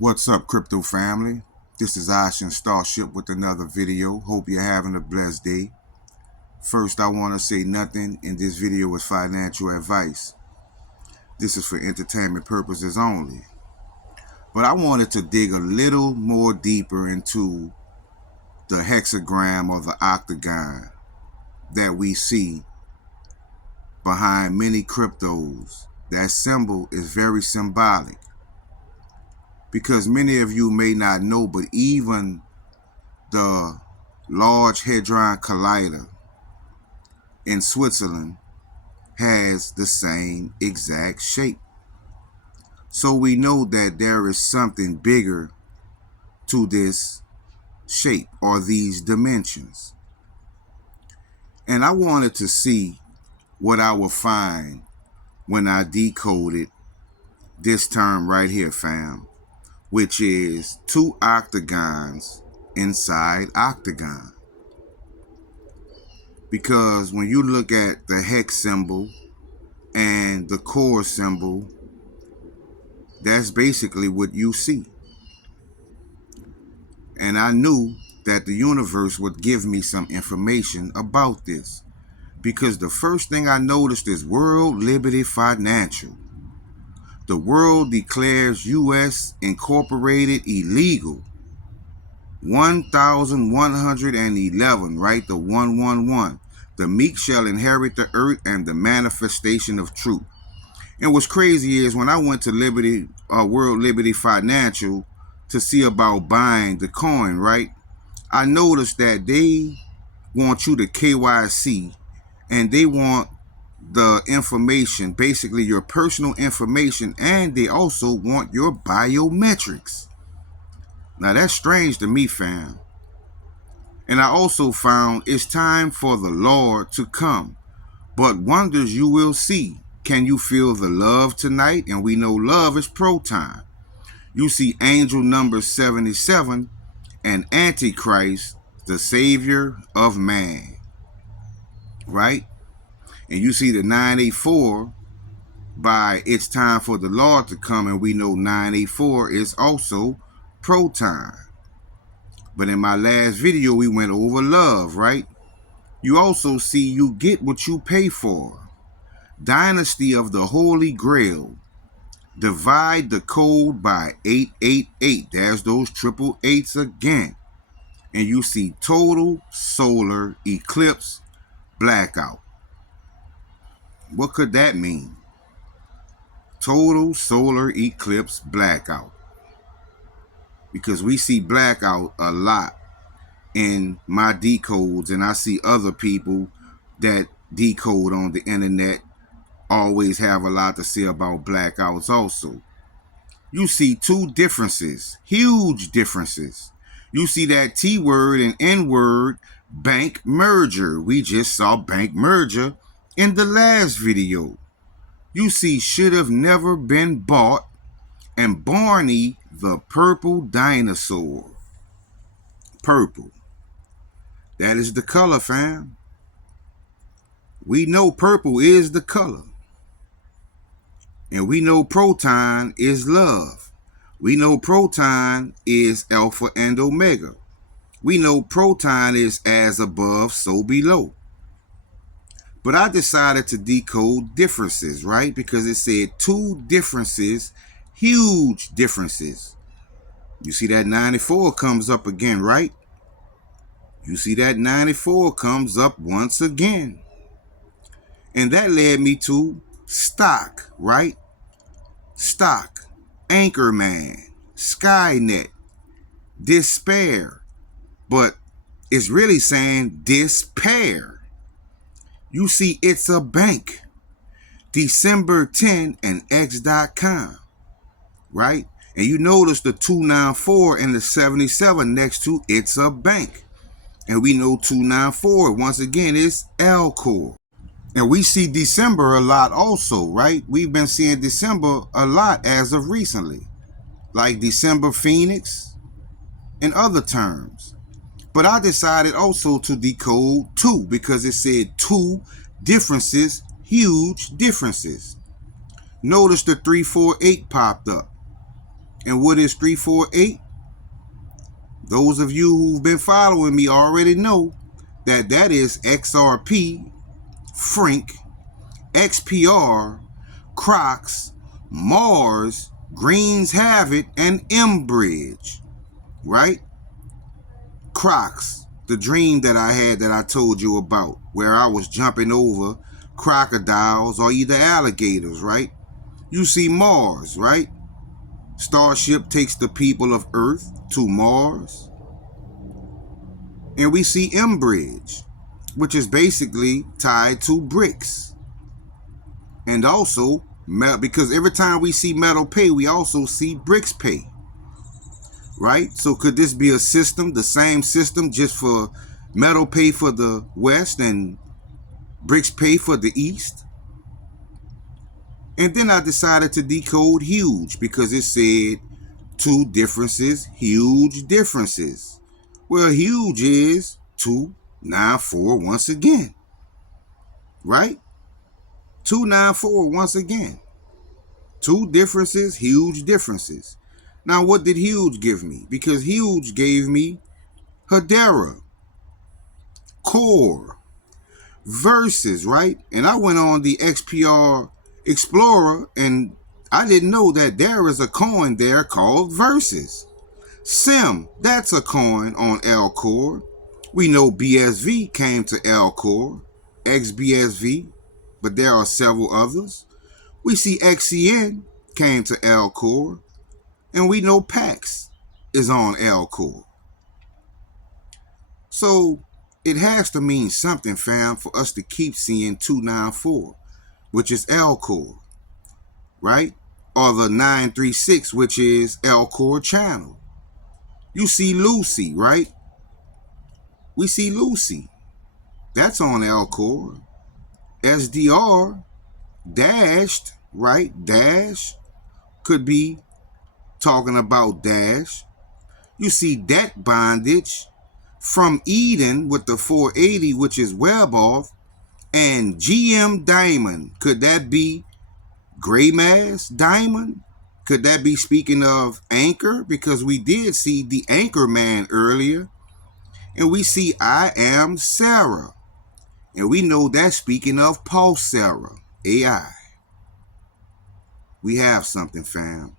What's up, crypto family? This is Ashen Starship with another video. Hope you're having a blessed day. First, I want to say nothing in this video is financial advice. This is for entertainment purposes only. But I wanted to dig a little more deeper into the hexagram or the octagon that we see behind many cryptos. That symbol is very symbolic. Because many of you may not know, but even the Large Hadron Collider in Switzerland has the same exact shape. So we know that there is something bigger to this shape or these dimensions. And I wanted to see what I would find when I decoded this term right here, fam, which is two octagons inside octagon. Because when you look at the hex symbol and the core symbol, that's basically what you see. And I knew that the universe would give me some information about this, because the first thing I noticed is World Liberty Financial. The world declares U.S. Incorporated illegal. 1111, right? The 111. The meek shall inherit the earth and the manifestation of truth. And what's crazy is when I went to World Liberty Financial to see about buying the coin, right? I noticed that they want you to KYC, and they want the information, basically your personal information, and they also want your biometrics. Now that's strange to me, fam. And I also found it's time for the Lord to come, but wonders you will see. Can you feel the love tonight? And we know love is proton. You see angel number 77 and Antichrist, the savior of man, right? And you see the 984 by it's time for the Lord to come, and we know 984 is also proton. But in my last video, we went over love, right? You also see you get what you pay for. Dynasty of the Holy Grail. Divide the code by 888. There's those triple eights again. And you see total solar eclipse blackout. What could that mean? Total solar eclipse blackout. Because we see blackout a lot in my decodes, and I see other people that decode on the internet always have a lot to say about blackouts also. You see two differences, huge differences. You see that T word and N word, bank merger. We just saw bank merger in the last video. You see should have never been bought, and Barney the purple dinosaur. Purple. That is the color, fam. We know purple is the color. And we know proton is love. We know proton is alpha and omega. We know proton is as above, so below. But I decided to decode differences, right? Because it said two differences, huge differences. You see that 94 comes up again, right? You see that 94 comes up once again. And that led me to stock, right? Stock, Anchorman, Skynet, despair. But it's really saying despair. You see, it's a bank. December 10 and X.com, right? And you notice the 294 and the 77 next to it's a bank. And we know 294, once again, is Alcor. And we see December a lot also, right? We've been seeing December a lot as of recently, like December Phoenix and other terms. But I decided also to decode two, because it said two differences, huge differences. Notice the 348 popped up. And what is 348? Those of you who've been following me already know that that is XRP, Frink, XPR, Crocs, Mars, Greens Have It, and M-Bridge, right? Crocs, the dream that I had that I told you about, where I was jumping over crocodiles or either alligators, right? You see Mars, right? Starship takes the people of Earth to Mars. And we see M-Bridge, which is basically tied to bricks. And also, because every time we see metal pay, we also see bricks pay. Right? So could this be a system, the same system, just for metal pay for the West and bricks pay for the East? And then I decided to decode huge because it said two differences, huge differences. Well, huge is 294 once again. Right? 294 once again. Two differences, huge differences. Now, what did huge give me? Because huge gave me Hedera, Core, Versus, right? And I went on the XPR Explorer and I didn't know that there is a coin there called Versus. Sim, that's a coin on L-Core. We know BSV came to L-Core, XBSV, but there are several others. We see XCN came to L-Core, and we know PAX is on L-Core. So it has to mean something, fam, for us to keep seeing 294, which is L-Core, right? Or the 936, which is L-Core channel. You see Lucy, right? We see Lucy. That's on L-Core. SDR, dashed, right? Dash could be talking about Dash. You see Debt Bondage from Eden with the 480, which is Weboff, and GM Diamond. Could that be Gray Mass Diamond? Could that be speaking of Anchor? Because we did see the Anchor Man earlier. And we see I Am Sarah. And we know that's speaking of Pulsera, AI. We have something, fam.